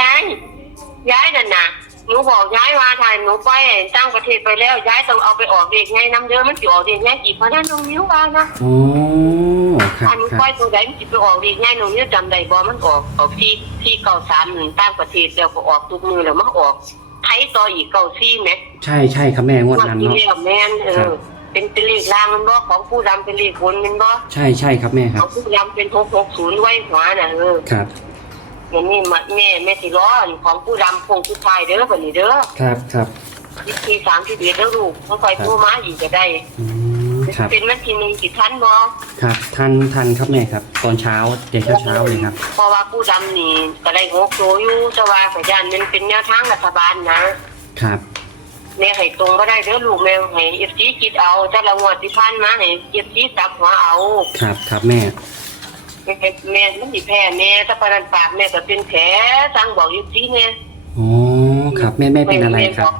ย้ายย้ายนั่นน่ะหนูบอกย้ายว่าถ้าหนูไปตั้งประเทศไปแล้วย้ายต้องเอาไปออกเด็กไงน้ำเยอะมันสิออกเด็กไงกี่เพราะนั้นน้องนิ้วว่านะโอ้ครับอันคไปรับตัวใดมันสิไปออกเด็กไงน้องนิ้วจำได้บ่มันออกออกที่ที่เก้าสามหนึ่งตั้งประเทศแล้วก็ออกทุกมือแล้วมันออกไทยต่ออีกเก้าซี่ไหมใช่ใช่ครับแม่งวดนั้นที่เนาะเรียกแม่นเอครัอบเป็นเป็นเลขล่างมันบ่ของผู้ดำเป็นเลขบนมันบ่ใช่ใช่ครับแม่คขรัอบงผู้ดำเป็นหกหกศูนย์ไว้หัวน่ะเออครับ อย่างนี้มาแม่แม่สิร้อนของผู้ดำพงผู้ชายเด้อบัดนี้เด้อครับครับที่ที่สามที่เดือดแล้วลูกเขาคอยโทรมาอีกก็ได้ อืมครับเป็นวันที่หนึ่งกี่ทันบ่ครับทันทันครับแม่ครับ ตอนเช้าเดี๋ยวเช้าเช้าๆเลยครับ เพราะว่าผู้ดำนี่ก็ได้หกโตอยู่แต่ว่าขยันมันเป็นแนวทางรัฐบาลนะครับ แม่ให้ตรงก็ได้เด้อลูกแม่ให้เอฟซีคิดเอาแต่ละงวดที่ผ่านมาให้เอฟซีจับหัวเอา ครับครับแม่ แม่แม่มันสิแพ้แม่ถ้าปานนันปากแม่ก็เป็นแผลสั่งบอกเอฟซีเนี่ยโอ้ครับแม่แม่เป็นอะไรครับ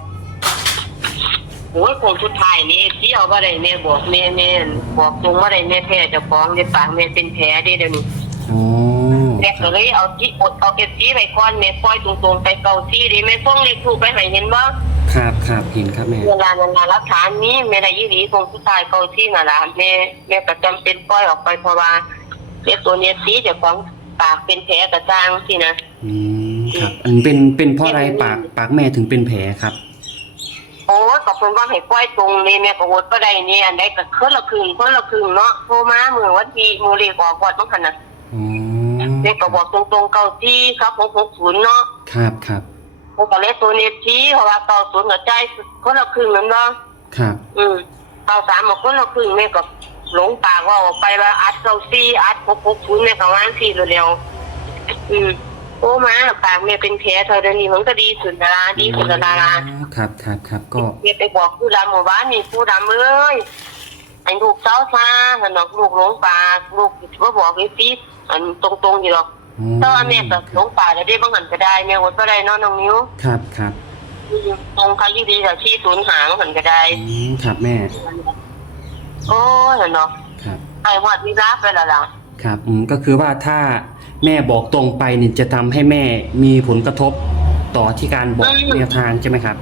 โอ้ยคงสุดท้ายนี่ที่เอาว่าได้แม่บอกแม่แม่บอกตรงว่าได้แม่แพ้เจะฟ้าของในปากแม่เป็นแผลเด้เดี๋ยวนี้โอ้แม่ก็เลยเอาที่อดเอาเอฟซีไปก่อนแม่ปล่อยตรงๆไปเกาซีดิแม่ส่งเลขถูกไปให้เห็นบ่ครับครับเห็นครับแม่เวลานานารักฐานนี้แม่ได้ยี่หลีคงสุดท้ายเกาซีน่ะล่ะแม่แม่ก็จำเป็นปล่อยออกไปเพราะว่า เลขตัวเนี้ยสีเจ้าของปากเป็นแผลกระจางสินะ อืมครับอันเป็นเป็นเพราะอะไรปากปากแม่ถึงเป็นแผลครับ โอ้ยขอบคุณว่าให้ปล่อยตรงเลยแม่ก็อดบ่ได้เนี่ยอันใดก็คนละครึ่งคนละครึ่งเนาะโทรมามื้อวันที่มื้อเลขออกก่อนต้องหันน่ะอ๋อเด็กก็บอกตรงๆเก้าที่ครับหกหกศูนย์เนาะครับครับผมก็เลยตัวเนี้ที่เพราะว่าเก้าศูนย์กับใจายคนละครึ่งนั่นเนาะครับ อืมเก้าสามกับคนละครึ่งแม่ก็ หลงปากว่าออกไปว่าอัดเก้าซี่อัดหกหกศูนย์แม่ก็วางสี่เร็วๆอืมโอ้มาปากแม่เป็นแผลเธอเดี๋ยวนี้มันก็ดีสุดดาราดีสุดดาราอ๋อครับครับครับก็เมียไปบอกผู้ดำหมู่บ้านนี่ผู้ดำเอ้ยไอ้ลูกเจ้าซาถนอกลูกหลงปากลูกก็บอกไอ้ฟีอันตรงๆอยู่หรอกอ๋อถ้าว่าแม่ก็หลงป่าแล้วได้บางหันก็ได้แม่อดก็ได้เนอนน้องนิ้วครับครับตรงใครยี่ดีกับที่ศูนย์หางหันก็ได้อืมครับแม่ โอ้ยเนาะครับไอ้หอดวิราไปและล่ะครับอืมก็คือว่าถ้าแม่บอกตรงไปเนี่ยจะทำให้แม่มีผลกระทบต่อที่การบอกแนวทางใช่ไหมครับ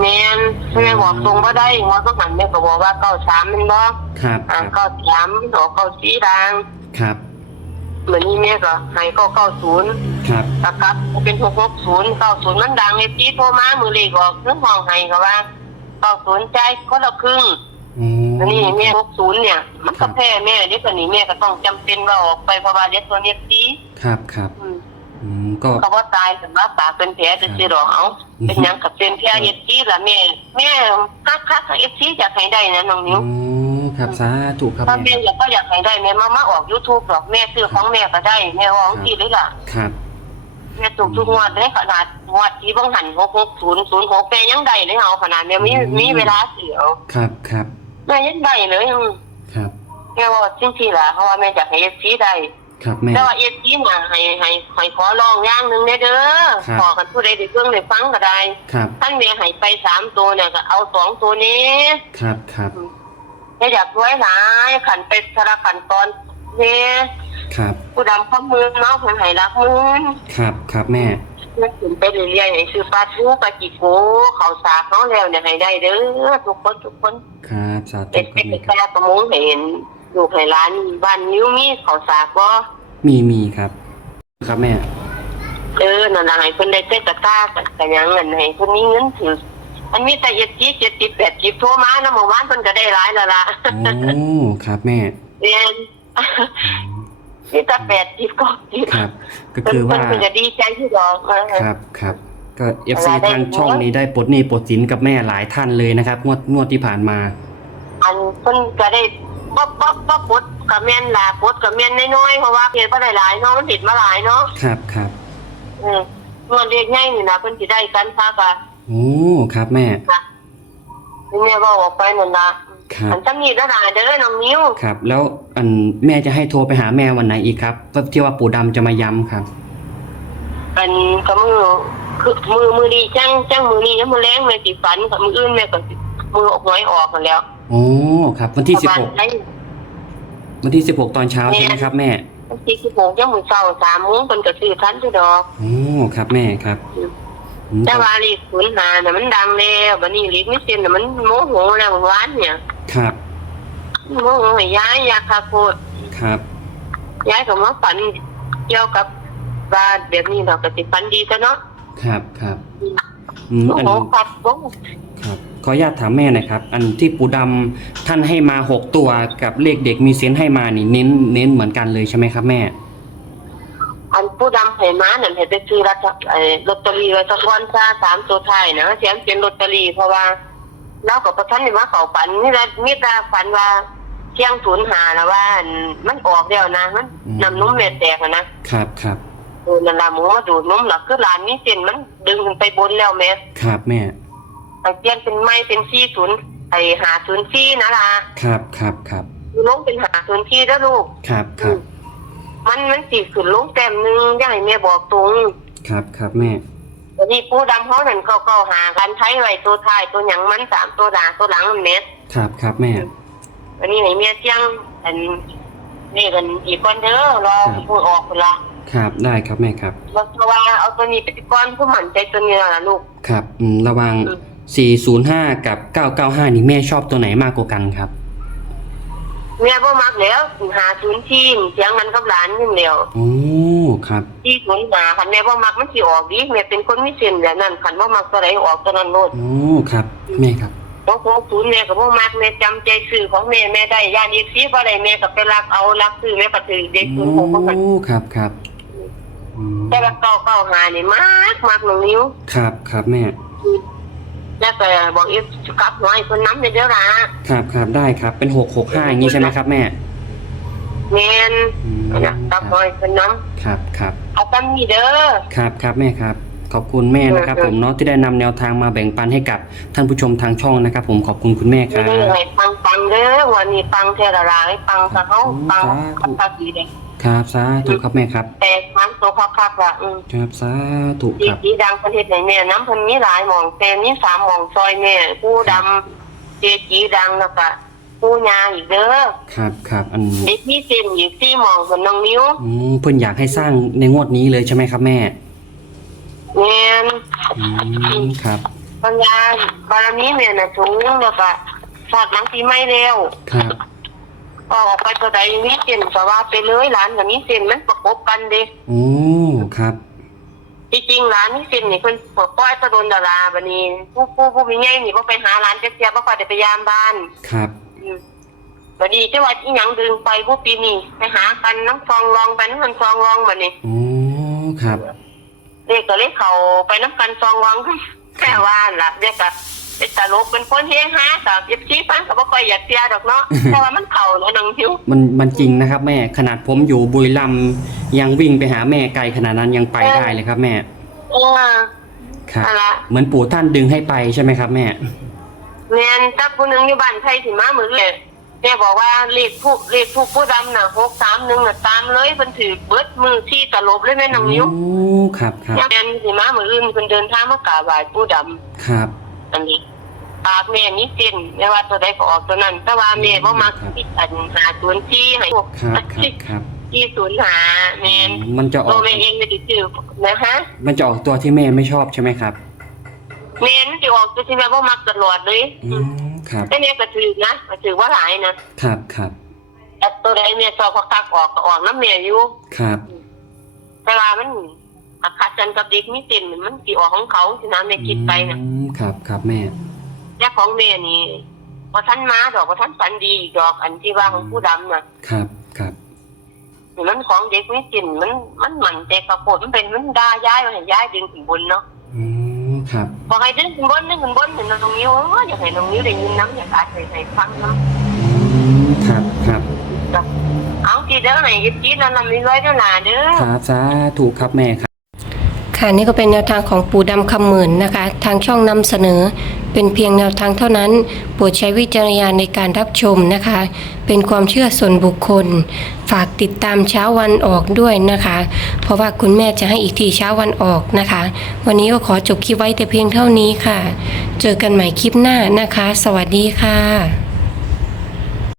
แม่นแม่บอกตรงว่าได้หัวต้องหันแม่ก็บอกว่าเก้าสามมันบ่ครับคอ่ารับเก้าสามดอกเก้าสีดังครับเหมือนนี้แม่ก็ให้เก้าเก้าศูนย์ครับตะกับเป็นหกหกศูนย์เก้าศูนย์มันดังไอ้ที่โทรมามือเลขออกเรื่องห้องให้ก็ว่าเก้าศูนย์ใจคนละครึ่ง อ๋ออันนี้แม่หกศูนย์เนี่ย มันก็แพ้แม่เดี๋ยวตอนนี้แม่ก็ต้องจำเป็นว่าออกไปเพราะว่าเดี๋ยวตัวเนี้ยสีครับครับอืมอืมก็ เขาว่าตายแต่ว่าปากเป็นแผลจะสิหรอกเอาอืม เป็นหยังกับเป็นแผลเอฟซีละแม่แม่คักคักเอฟซีอยากให้ได้นะน้องนิ้อ๋วอครับสาธุครับถ้าแม่แม่ อยากก็อยากให้ได้แม่มามาออกยูทูบหรอกแม่ซื้อของแม่ก็ได้แม่ออกทีเลยล่ะครับแม่ถูกทุกงวดเลยขนาดงวดที่บังหันหกหกศูนย์ศูนย์หกแม่ยังได้เลยเอาขนาดแม่มีมีเวลาเสียเอาครับครับ แม่ยังได้เลยอืมครับ แม่ว่าจริงๆล่ะเพราะว่าแม่อยากให้เอฟซีได้ครับแม่ แต่ว่าเอฟซีน่ะให้ให้ให้ขอลองอย่างหนึ่งได้เด้อครับ ขอกันผู้ใดได้เพิ่งได้ฟังก็ได้ครับท่านแม่ให้ไปสามตัวเนี่ยก็เอาสองตัวนี้ครับครับแม่อยากรวยหลายขันไปสารขันตอนเนี่ยครับ ผู้ดำข้อมือเนาะเพิ่นให้รักมือครับครับแม่เพิ่นขึ้นไปเรื่อยๆให้ซื้อปลาทูปลาจิโกเขาวสากเขาแล้วเนี่ยให้ได้เด้อทุกคนทุกคนครับสาธุเป็นครัเป็บนแม่ครับปลากระมงให้เห็นลูกให้ร้านบ้านนิ้วมีเขาวสากบ่มีมีครับ ครับแม่เออนั่นล่ะให้เพิ่นได้เซ็ตตะกร้ากันกันหยังเงินให้เพิ่นมีเงินถือมันมีแต่เจ็ดจีเจ็ดจีแปดจีโทรมานะเมื่อวานเพิ่นก็ได้หลายแล้วล่ะโอ้ครับแม่เรีย นอืมมีแต่แปดจีก็จีครับ ก็คือว่าเพิ่นก็ดีใจที่ดอกเออครับครับก็เอฟซีทางช่องนี้ได้ปลดหนี้ปลดสินกับแม่หลายท่านเลยนะครับ งวดงวดที่ผ่านมา อันเพิ่นก็ได้ป๊อปป๊อปป๊อปปดกับแม่นล่ะปดกับแม่นน้อยๆเพราะว่าเฮ็ดบ่ได้หลายเนาะมันติดมาหลายเนาะครับครับเออเงินเรียกง่ายนี่นะเพิ่นสิได้กันซักอะโอ้ครับแม่นี่แม่ก็ออกไปนั่นล่ะ ครับอันจะมีได้หลายเด้อน้องนิ้วครับ แล้วอันแม่จะให้โทรไปหาแม่วันไหนอีกครับก็ที่ว่าปู่ดำจะมาย้ำครับ อันก็มือคือมือมือดีจังจังมือนี้ยังมือแรงแม่สิฝันกับมืออื่นแม่ก็สิมือออกหวยออกกันแล้วโอ้ครับ วันที่สิบประหมาณกนั้น วันที่สิบหกตอนเช้าใช่ไหมครับแม่เที่สิบหกยังมือเศร้าสามโมงคนก็ซื้อทันอยู่ดอก โอ้ครับแม่ครับอืมแต่ว่าลีกศูนย์หาน่ะมันดังแล้วบัดนี้ลีกไม่เซ็นน่ะมันโมโหแล้วหวานเนี่ย ครับ โมโหให้ย้ายอยากคาโคตรครับ ย้ายก็มาฝันเกี่ยวกับว่าแบบนี้เราก็สิฝันดีซะเนาะครับครับอืมโมอันโหครับบ่ครับขออนุญาตถามแม่หน่อยครับ อันที่ปูดำท่านให้มาหกตัวกับเลขเด็กมีเซนส์ให้มานี่เน้นเน้นเหมือนกันเลยใช่ไหมครับแม่ อันผู้ดำให้มานั่นให้ไปซื้อรัฐไอ้ลอตเตอรี่ไว้สักวันซะสามตัวท้ายนะเสียงเป็นลอตเตอรี่เพราะว่า เราก็ประทันได้มาเข้าฝันนี่ละมีแต่ฝันว่าเที่ยงศูนย์หาแล้วว่าอันมันออกแล้วนะมันอืมน้ำนมแม่แตกอะนะครับครับเออนั่นล่ะหมูมาดูดนมหลักคือหลานนี่เส้นมันดึงขึ้นไปบนแล้วแม่ครับแม่ไอ้เปลี่ยนเป็นไม่เป็นสี่ศูนย์ไอ้หาศูนย์สี่นะล่ะครับครับครับลงเป็นหาศูนย์สี่แล้วลูกครับครับมันมันสีขึ้นลงแต้มหนึงอย่าให้แม่บอกตรง ครับครับแม่ วันนี้ผู้ดำเขานั่นเขาก็หากันใช้ไว้ตัวท้ายตัวหยังมันสามตัวหนาตัวหลังมันเม็ดครับครับแม่วันนี้ไหนเมียเที่ยงอันนี่กันอีกคนเด้อรอพูดออกคนละครับได้ครับแม่ครับแล้วเพราะว่าเอาตัวนี้ไปก้อนผู้หมั่นใจตัวนี้ล่ะลูกครับอืมระหวังอืม405 กับ 995 นี่แม่ชอบตัวไหนมากกว่ากันครับ เมียบ่มักแล้วหาศูนย์ทีมเสียงกันกับหลานนี่เดียวโอ้ครับ ที่ศูนย์หาคันแม่บ่มักมันสิออกดีแม่เป็นคนมีเส้นแบบนั้นคันบ่มักตัวไหนออกตัวนั้นโลดโอ้ครับแม่ครับ เพราะของศูนย์แม่ก็บ่มักแม่จำใจซื้อของแม่แม่ได้ย่านอีกซีบ่ได้แม่ก็ไปรักเอารักซื้อแม่ก็ถือเด็กศูนย์หกของมันโอ้ครับครับอืมแต่ว่าเก้าเก้าหานี่มากมากหนึ่งนิ้วครับครับแม่ แล้วก็บอกอีกกลับหน่อยคนน้ำเดี๋ยวละครับครับได้ครับ เป็น665อย่างนี้ใช่ไหมครับแม่เมนอืมนะกลับหน่อยคนน้ครับครับำเอาตั้งนี่เด้อครับครับแม่ครับขอบคุณแม่นะครับเออผมเนาะที่ได้นำแนวทางมาแบ่งปันให้กับท่านผู้ชมทางช่องนะครับผมขอบคุณคุณแม่คไม่รับได้ให้ปังปังๆเด้อวันนี้ปังเทระลายปังซะเขาปังสาธุปังตาสีเด็ก ครับสาธุครับแม่ครับแต่ทั้งตัวคักๆละอืมครับสาธุดีครับดีดังประเทศไหนแม่น้ำพันนี้หลายหมองเซนนี่สามหมองซอยแม่ผู้ดำเจจีดังแล้วก็ผู้ยาอีกเด้อครับครับอันเด็กนี่เซนอยู่ที่หมองคนน้องนิ้วอืมเพื่อนอยากให้สร้างในงวดนี้เลยใช่ไหมครับแม่เงินอืมครับปัญญาบารมีแม่น่ะสูงแล้วก็สอดหลังปีไม่เร็วครับ ออกไปตัวใดมีเส้นก็ว่าไปเลยหลานกับมีเส้นมันประกบกันเด้โอ้ครับจริงๆหลานมีเส้นนี่เพิ่นปล่อยตะโดนดาราบัดนี้ผู้ผู้ผู้มีใหญ่นี่บ่ไปหาหลานจักเที่ยบ่ค่อยได้ไปยามบ้านครับอืมบัดนี้จังว่าอีหยังดึงไปผู้ปีนี้ไปหากันน้ำซองรองไปน้ำมันซองรองบัดนี้โอ้ครับเด็กก็เลยเข้าไปน้ำกันซองรองแค่ว่าล่ะเด็กก็ เป็นตลกเป็นคนเฮฮากับเอฟซีฟังก็บ่ค่อยอยากเสียดอกเนาะแต่ว่ามันเข้าแล้วนังหิวมันมันจริงนะครับแม่ขนาดผมอยู่บุรีรัมย์ยังวิ่งไปหาแม่ไกลขนาดนั้นยังไปได้เลยครับแม่เออครับนั่นล่ะเหมือนปู่ท่านดึงให้ไปใช่ไหมครับแม่ แม่นถ้าผู้หนึงอยู่บ้านไทยสิมามื้อเลยแม่บอกว่าเลขผู้เลขผู้ผู้ดำน่ะ631น่ะตามเลยเพิ่นถือเบิดมือที่ตลบเลยแม่น้องนิ้วโอ้ครับครับแม่นสิมามื้ออื่นเพิ่นเดินทางมากราบไหว้ผู้ดำ ครับ อันนี้ ปากแม่นี่เส้นแม่ว่าตัวใดก็ออกตัวนั้น แต่ว่าแม่บ่มักที่อันหาศูนย์ที่ให้พวกครับ ครับ ครับ ที่ศูนย์หาแม่นมันจะอตัอวก แม่เองไม่ได้ซื้อนะฮะมันจะออกตัวที่แม่ไม่ชอบใช่ไหมครับ แม่นสิออกตัวที่แม่บ่มักตลอดเลยอืม ครับ แต่แม่ก็ถือนะก็ถือว่าหลายนะครับ ครับ แต่ตัวใดแม่ชอบพักๆออกก็ออกน้ำแม่อยู่ ครับ แต่ว่ามันอาคัดกันกับเด็กมีเส้นมันสิออกของเขาสินะแม่คิดไปนะอืมครับ ครับแม่ แต่ของแม่นี่ว่าท่านมาดอกว่าท่านฝันดีอีกดอกอันที่ว่าของผู้ดำน่ะครับครับมันของเด็กมีเส้นมันมันหมันใจกระโปดมันเป็นมันด่าย้ายมาให้ย้ายดึงขึ้นบนเนาะอืมครับบอกให้ดึงขึ้นบนดึงขึ้นบนเห็นน้องนิ้วเอออยากให้น้องนิ้วได้ยินน้ำอยากอาจให้ให้ฟังเนาะอืมครับครับเอาทีเด้อไหนยิบจีนั่นนำมีร้อยเด้อหนาเด้อครับสาธุครับแม่ครับ ค่ะนี่ก็เป็นแนวทางของปู่ดำคำหมื่นนะคะ ทางช่องนำเสนอ เป็นเพียงแนวทางเท่านั้นโปรดใช้วิจารณญาณในการรับชมนะคะ เป็นความเชื่อส่วนบุคคล ฝากติดตามเช้าวันออกด้วยนะคะ เพราะว่าคุณแม่จะให้อีกทีเช้าวันออกนะคะ วันนี้ก็ขอจบคลิปไว้แต่เพียงเท่านี้ค่ะ เจอกันใหม่คลิปหน้านะคะ สวัสดีค่ะ